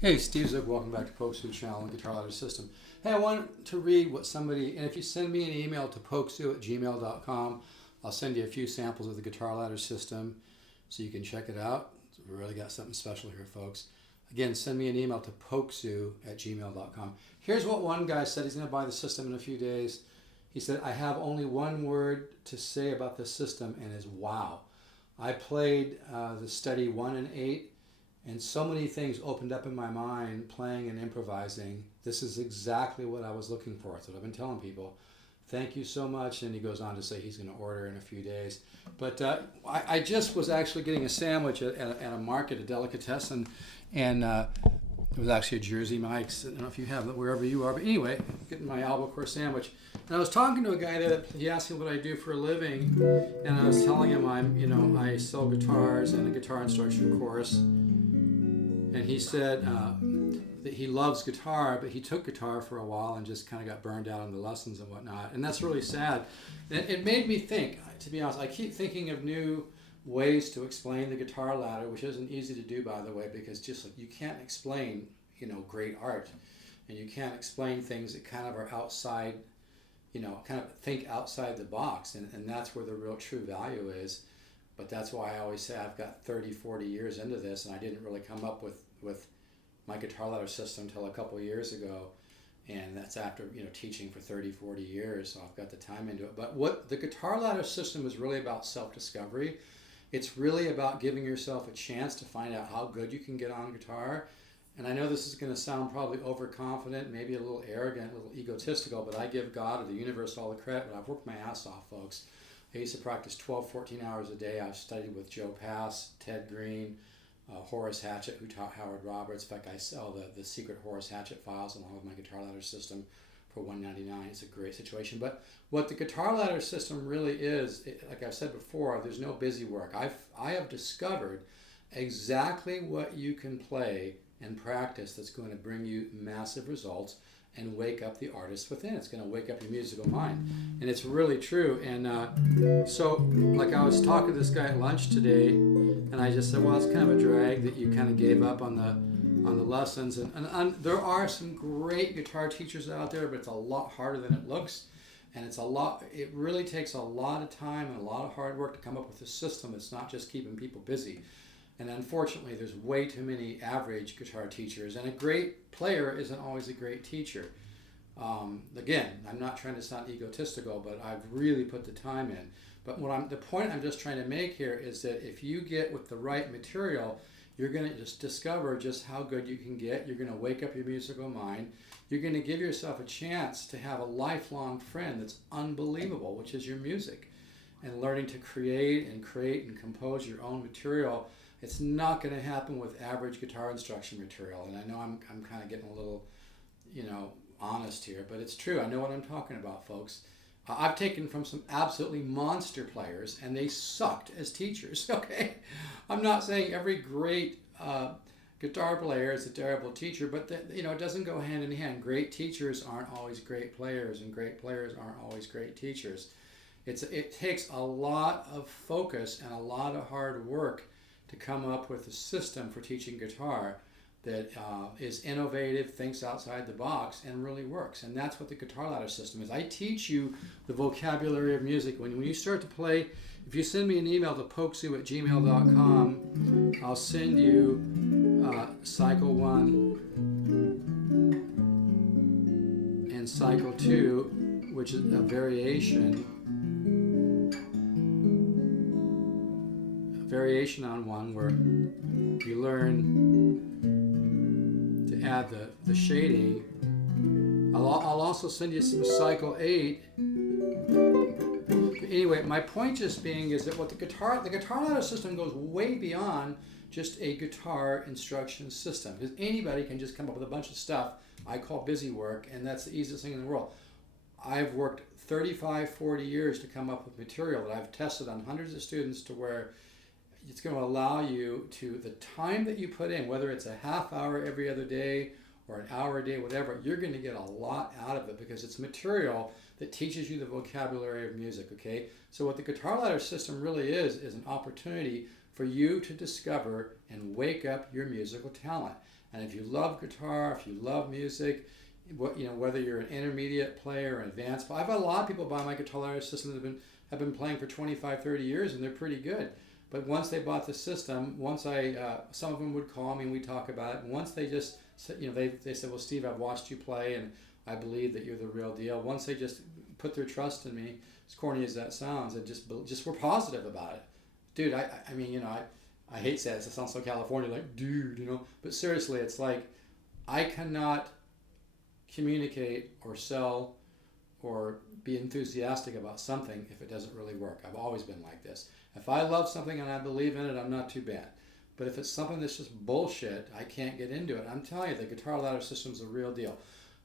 Hey, Steve Zook, welcome back to Pokesoo channel and Guitar Ladder System. Hey, I want to read what somebody, and if you send me an email to pokesoo@gmail.com, I'll send you a few samples of the Guitar Ladder System so you can check it out. We really got something special here, folks. Again, send me an email to pokesoo@gmail.com. Here's what one guy said. He's going to buy the system in a few days. He said, I have only one word to say about this system, and is wow. I played the study 1 and 8, and so many things opened up in my mind playing and improvising. This is exactly what I was looking for. That's what I've been telling people. Thank you so much. And he goes on to say he's going to order in a few days. But I just was actually getting a sandwich at a market, a delicatessen, and it was actually a Jersey Mike's. I don't know if you have it wherever you are. But anyway, getting my albacore sandwich. And I was talking to a guy there. He asked me what I do for a living. And I was telling him I sell guitars and a guitar instruction course. And he said that he loves guitar, but he took guitar for a while and just kind of got burned out on the lessons and whatnot. And that's really sad. And it made me think, to be honest, I keep thinking of new ways to explain the guitar ladder, which isn't easy to do, by the way, because just like you can't explain, great art. And you can't explain things that kind of are outside, kind of think outside the box. And that's where the real true value is. But that's why I always say I've got 30, 40 years into this, and I didn't really come up with my guitar ladder system until a couple years ago. And that's after teaching for 30, 40 years, so I've got the time into it. But what the guitar ladder system is really about self-discovery. It's really about giving yourself a chance to find out how good you can get on guitar. And I know this is going to sound probably overconfident, maybe a little arrogant, a little egotistical, but I give God or the universe all the credit, but I've worked my ass off, folks. I used to practice 12, 14 hours a day. I've studied with Joe Pass, Ted Green, Horace Hatchett, who taught Howard Roberts. In fact, I sell the secret Horace Hatchett files along with my guitar ladder system for $199. It's a great situation. But what the guitar ladder system really is, like I've said before, there's no busy work. I have discovered exactly what you can play and practice that's going to bring you massive results and wake up the artist within. It's going to wake up your musical mind. And it's really true. And so, like I was talking to this guy at lunch today, and I just said, well, it's kind of a drag that you kind of gave up on the lessons. And there are some great guitar teachers out there, but it's a lot harder than it looks. And it really takes a lot of time and a lot of hard work to come up with a system. It's not just keeping people busy. And unfortunately, there's way too many average guitar teachers, and a great player isn't always a great teacher. Again, I'm not trying to sound egotistical, but I've really put the time in. But the point I'm just trying to make here is that if you get with the right material, you're going to just discover just how good you can get. You're going to wake up your musical mind. You're going to give yourself a chance to have a lifelong friend that's unbelievable, which is your music. And learning to create and compose your own material. It's not going to happen with average guitar instruction material. And I know I'm kind of getting a little, honest here, but it's true. I know what I'm talking about, folks. I've taken from some absolutely monster players, and they sucked as teachers, okay? I'm not saying every great guitar player is a terrible teacher, but it doesn't go hand in hand. Great teachers aren't always great players, and great players aren't always great teachers. It takes a lot of focus and a lot of hard work to come up with a system for teaching guitar that is innovative, thinks outside the box, and really works. And that's what the guitar ladder system is. I teach you the vocabulary of music. When you start to play, if you send me an email to pokesoo@gmail.com, I'll send you Cycle 1 and Cycle 2, which is a variation on one where you learn to add the shading. I'll also send you some Cycle 8. But anyway, my point just being is that the guitar ladder system goes way beyond just a guitar instruction system, because anybody can just come up with a bunch of stuff I call busy work, and that's the easiest thing in the world. I've worked 35, 40 years to come up with material that I've tested on hundreds of students to where it's going to allow you to, the time that you put in, whether it's a half hour every other day or an hour a day, whatever, you're going to get a lot out of it because it's material that teaches you the vocabulary of music, okay? So what the guitar ladder system really is an opportunity for you to discover and wake up your musical talent. And if you love guitar, if you love music, whether you're an intermediate player or an advanced player, I've had a lot of people buy my guitar ladder system that have been playing for 25, 30 years, and they're pretty good. But once they bought the system, some of them would call me and we talk about it. And once they just said, they said, well, Steve, I've watched you play and I believe that you're the real deal. Once they just put their trust in me, as corny as that sounds, and just were positive about it. Dude, I mean, I hate saying this, it sounds so California, like, dude, but seriously, it's like, I cannot communicate or sell or be enthusiastic about something if it doesn't really work. I've always been like this. If I love something and I believe in it, I'm not too bad. But if it's something that's just bullshit, I can't get into it. I'm telling you, the guitar ladder system is the real deal.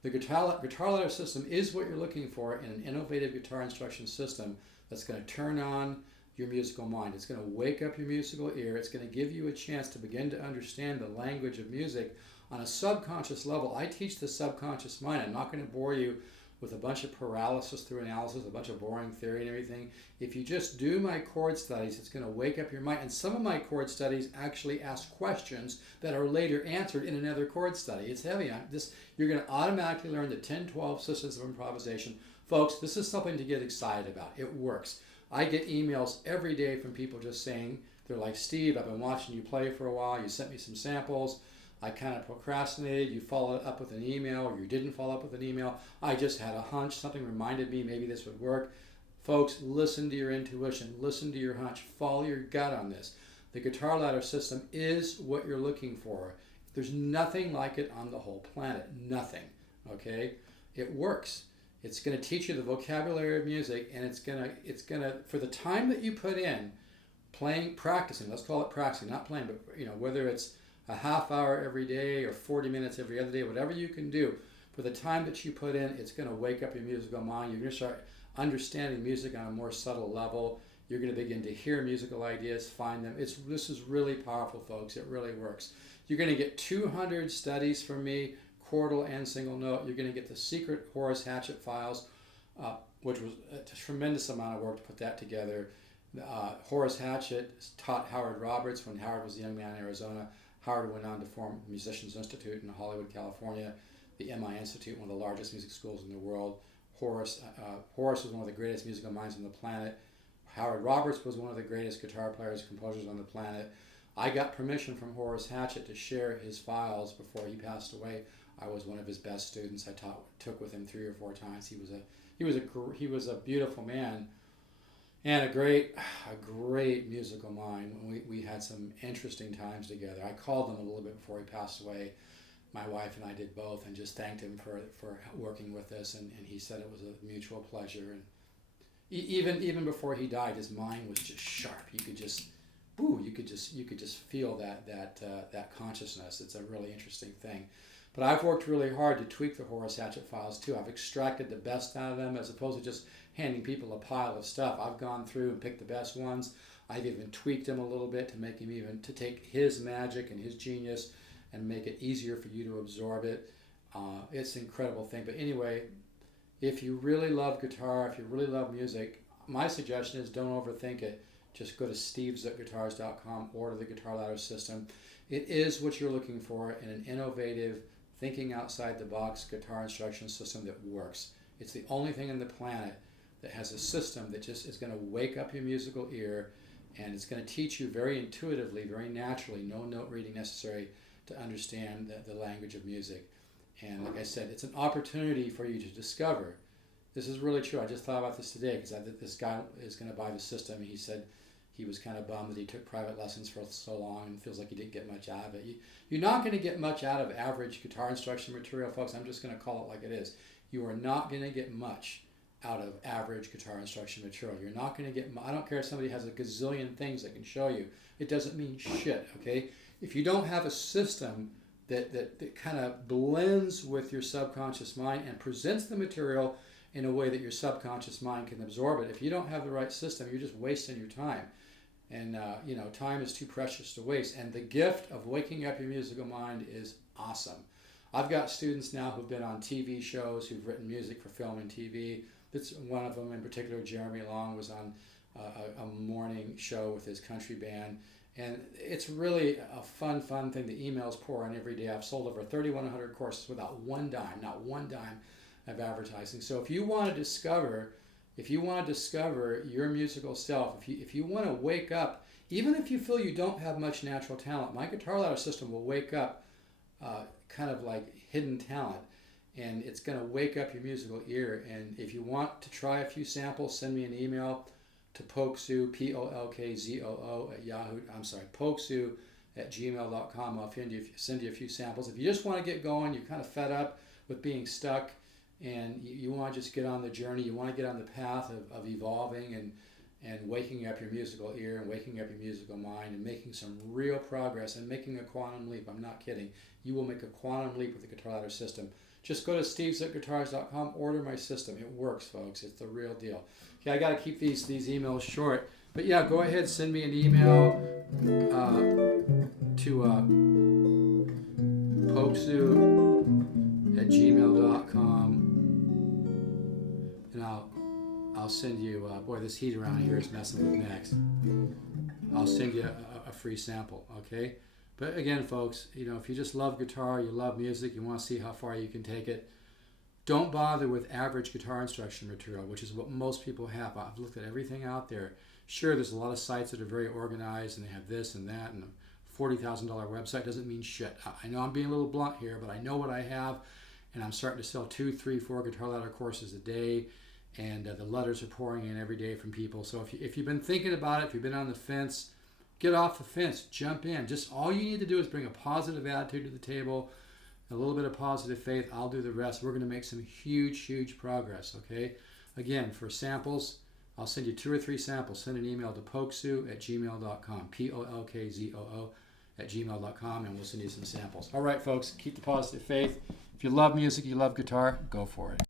The guitar ladder system is what you're looking for in an innovative guitar instruction system that's going to turn on your musical mind. It's going to wake up your musical ear. It's going to give you a chance to begin to understand the language of music on a subconscious level. I teach the subconscious mind. I'm not going to bore you with a bunch of paralysis through analysis, a bunch of boring theory and everything. If you just do my chord studies, it's going to wake up your mind. And some of my chord studies actually ask questions that are later answered in another chord study. It's heavy on this. You're going to automatically learn the 10, 12 systems of improvisation. Folks, this is something to get excited about. It works. I get emails every day from people just saying, they're like, Steve, I've been watching you play for a while. You sent me some samples. I kind of procrastinated. You followed up with an email, or you didn't follow up with an email. I just had a hunch. Something reminded me maybe this would work. Folks, listen to your intuition. Listen to your hunch. Follow your gut on this. The guitar ladder system is what you're looking for. There's nothing like it on the whole planet. Nothing. Okay? It works. It's going to teach you the vocabulary of music, and it's gonna for the time that you put in practicing, let's call it practicing, not playing, but whether it's a half hour every day or 40 minutes every other day, whatever you can do, for the time that you put in, it's going to wake up your musical mind. You're going to start understanding music on a more subtle level. You're going to begin to hear musical ideas, find them. This is really powerful, folks. It really works. You're going to get 200 studies from me, chordal and single note. You're going to get the secret Horace Hatchett files, which was a tremendous amount of work to put that together. Horace Hatchett taught Howard Roberts when Howard was a young man in Arizona. Howard went on to form Musicians Institute in Hollywood, California, the MI Institute, one of the largest music schools in the world. Horace was one of the greatest musical minds on the planet. Howard Roberts was one of the greatest guitar players, composers on the planet. I got permission from Horace Hatchett to share his files before he passed away. I was one of his best students. I took with him 3 or 4 times. He was a beautiful man. And a great musical mind. We had some interesting times together. I called him a little bit before he passed away. My wife and I did both, and just thanked him for working with us. And he said it was a mutual pleasure. And even before he died, his mind was just sharp. You could just feel that consciousness. It's a really interesting thing. But I've worked really hard to tweak the Horace Hatchett files too. I've extracted the best out of them, as opposed to just handing people a pile of stuff. I've gone through and picked the best ones. I've even tweaked them a little bit to make him to take his magic and his genius and make it easier for you to absorb it. It's an incredible thing. But anyway, if you really love guitar, if you really love music, my suggestion is don't overthink it. Just go to stevezookguitars.com, order the guitar ladder system. It is what you're looking for in an innovative, thinking outside the box guitar instruction system that works. It's the only thing on the planet that has a system that just is going to wake up your musical ear, and it's going to teach you very intuitively, very naturally, no note reading necessary, to understand the language of music. And like I said, it's an opportunity for you to discover. This is really true. I just thought about this today, because this guy is going to buy the system. He said he was kind of bummed that he took private lessons for so long and feels like he didn't get much out of it. You're not going to get much out of average guitar instruction material, folks. I'm just going to call it like it is. You are not going to get much out of average guitar instruction material. You're not going to get, I don't care if somebody has a gazillion things that can show you. It doesn't mean shit, okay? If you don't have a system that kind of blends with your subconscious mind and presents the material in a way that your subconscious mind can absorb it, if you don't have the right system, you're just wasting your time. And, time is too precious to waste. And the gift of waking up your musical mind is awesome. I've got students now who've been on TV shows, who've written music for film and TV. That's one of them in particular. Jeremy Long was on a morning show with his country band, And it's really a fun thing. The emails pour in every day. I've sold over 3,100 courses without one dime, not one dime of advertising. So if you want to discover your musical self, if you want to wake up, even if you feel you don't have much natural talent, my guitar ladder system will wake up kind of like hidden talent, and it's going to wake up your musical ear. And if you want to try a few samples, send me an email to Polkzoo, Polkzoo at Yahoo. I'm sorry, Polkzoo at gmail.com. I'll send you a few samples. If you just want to get going, you're kind of fed up with being stuck, and you want to just get on the journey, you want to get on the path of evolving and waking up your musical ear and waking up your musical mind and making some real progress and making a quantum leap. I'm not kidding. You will make a quantum leap with the guitar ladder system. Just go to stevezookguitars.com, order my system. It works, folks. It's the real deal. Okay, I got to keep these emails short. But yeah, go ahead, send me an email to Polkzoo at gmail.com, and I'll send you, boy, this heat around here is messing with necks. I'll send you a free sample, okay? But again, folks, you know, if you just love guitar, you love music, you want to see how far you can take it, don't bother with average guitar instruction material, which is what most people have. I've looked at everything out there. Sure, there's a lot of sites that are very organized and they have this and that, and a $40,000 website doesn't mean shit. I know I'm being a little blunt here, but I know what I have, and I'm starting to sell 2, 3, 4 guitar ladder courses a day, and the letters are pouring in every day from people. So if you've been thinking about it, if you've been on the fence, get off the fence, jump in. Just all you need to do is bring a positive attitude to the table, a little bit of positive faith. I'll do the rest. We're going to make some huge progress, okay? Again, for samples, I'll send you 2 or 3 samples. Send an email to Polkzoo at gmail.com, Polkzoo at gmail.com, and we'll send you some samples. All right, folks, keep the positive faith. If you love music, you love guitar, go for it.